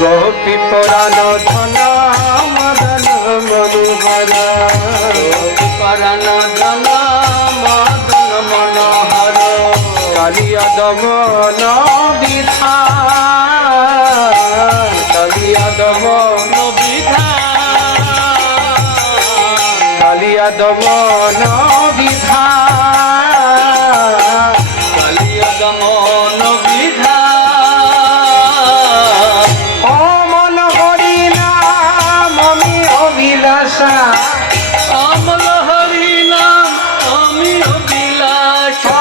গোপী পুরাণ ধন মদন মনোহর গোপী পুরাণ ধন মদন মনোহর কালিয়া দমন বিধান কালিয়া দমন বিধান কালিয়া দমন বিধান কালিয়া দমন বিধান ও মন হরি নাম আমি অভিলাষা অমল হরি নাম আমি অভিলাষা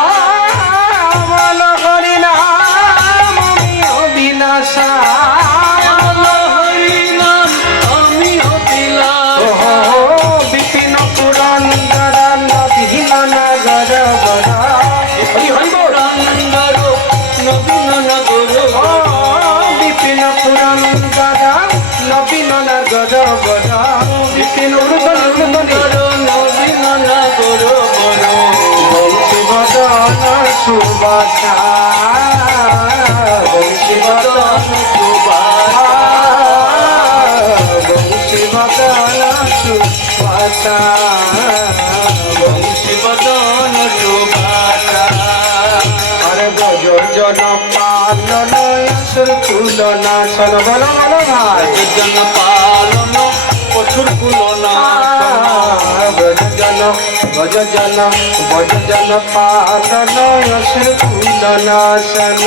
অমল হরি নাম আমি অভিলাষা অমল হরি নাম আমি অভিলাষা বিপিন পুরন্দর নবীন নগর গরা হরি হরি পুরন্দর নবীন নগর বিপিন পুরন্দর নবীন নগর গরা বিপিন নবীন নগর গরা বংশী বদন সুবাসা বংশী বদন সুবাসা বংশী বদন সুবাসা বংশী বদন সুবাসা আরে জন পালন অসুর কুলনা শোন বলো বলো ভাই জন পালন অসুর কুলনা ভজন পালন অসুর কুলনা শন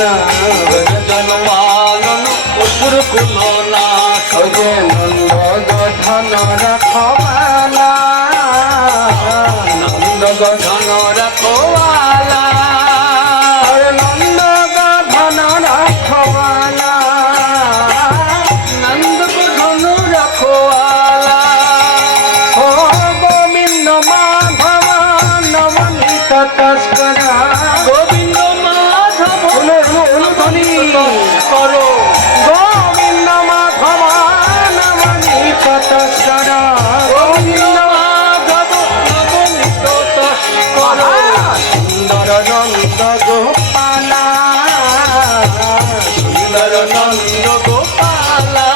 ভজন পালন অসুর কুলনা সজে নন্দ গধন রখবালা নন্দ গধন রখবালা নন্দ গধন রখবালা নন্দ গধন রখবালা ও গোবিন্দ মাধব নবনীত তস্করা গোবিন্দ মাধব নবনীত করো গোবিন্দ মাধব নবনীত তস্করা গোবিন্দ মাধব নবনীত তস্করা সুন্দর নন্দ গোপালা সুন্দর নন্দ গোপালা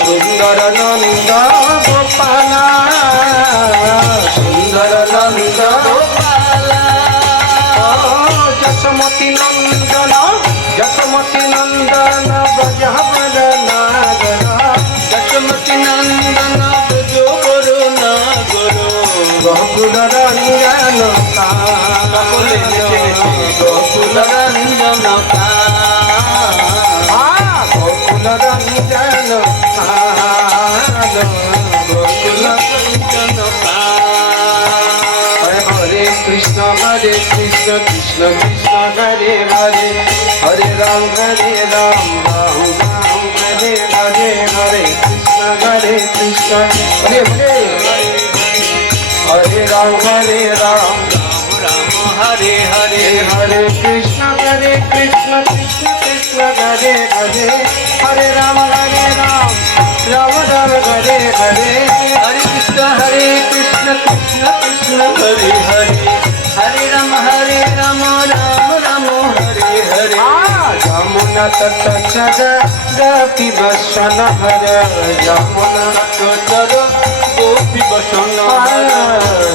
সুন্দর নন্দ গোপালা সুন্দর নন্দ গোপালা যশোমতি নন্দন যশোমতি নন্দন ব্রজবর নাগর যশোমতি নন্দন ব্রজবর নাগর গোকুল রঞ্জন গোকুল রঞ্জন গোকুল রঞ্জন গোকুল রঞ্জন হরে কৃষ্ণ কৃষ্ণ কৃষ্ণ হরে হরে হরে রাম রাম রাম হরে হরে হরে কৃষ্ণ কৃষ্ণ হরে হরে হরে রাম রাম রাম হরে হরে হরে কৃষ্ণ কৃষ্ণ কৃষ্ণ হরে হরে হরে রাম রাম রাম হরে হরে হরে কৃষ্ণ কৃষ্ণ কৃষ্ণ হরে হরে হরে রাম রাম রাম হরে হরে যমুনা তট গোপী বসন হর যমুনা তট গোপী বসন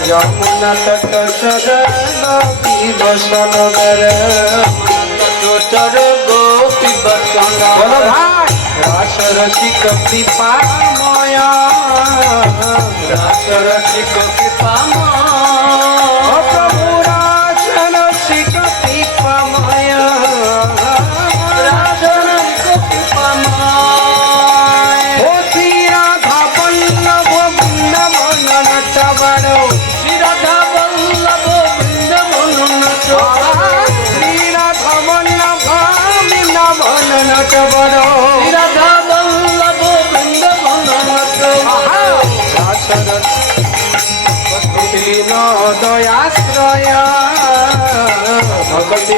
যমুনা তট গোপী বসন হর গোপী বসন রাস রসিক কৃপাময় রাস রসিক কৃপাময় প্রভু রাস রসিক কৃপাময় রাস রসিক কৃপাময় অতি রাধা বল্লভ বৃন্দাবন নটবর শ্রী রাধা বল্লভ বৃন্দাবন নটবর শ্রী রাধা বল্লভ বৃন্দাবন নটবর রাধা বল্লভ বৃন্দাবন ভক্তি দয়াশ্রয় ভক্তি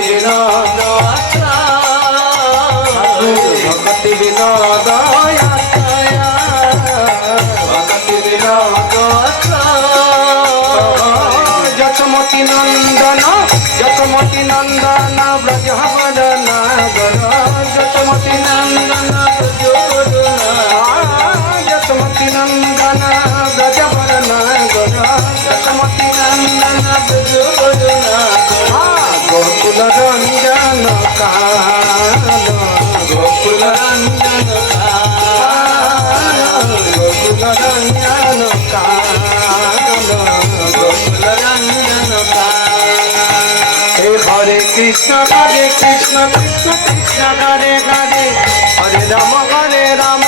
ভক্তি দয়াশ্রয় ভক্তি যশোমতি নন্দন যশোমতি নন্দন ব্রজবর নাগর যশোমতি নন্দন গোকুল রঞ্জন কানন গোকুল রঞ্জন কানন গোকুল রঞ্জন কানন গোকুল রঞ্জন হে হরে কৃষ্ণ কৃষ্ণ কৃষ্ণ কৃষ্ণ হরে হরে হরে রাম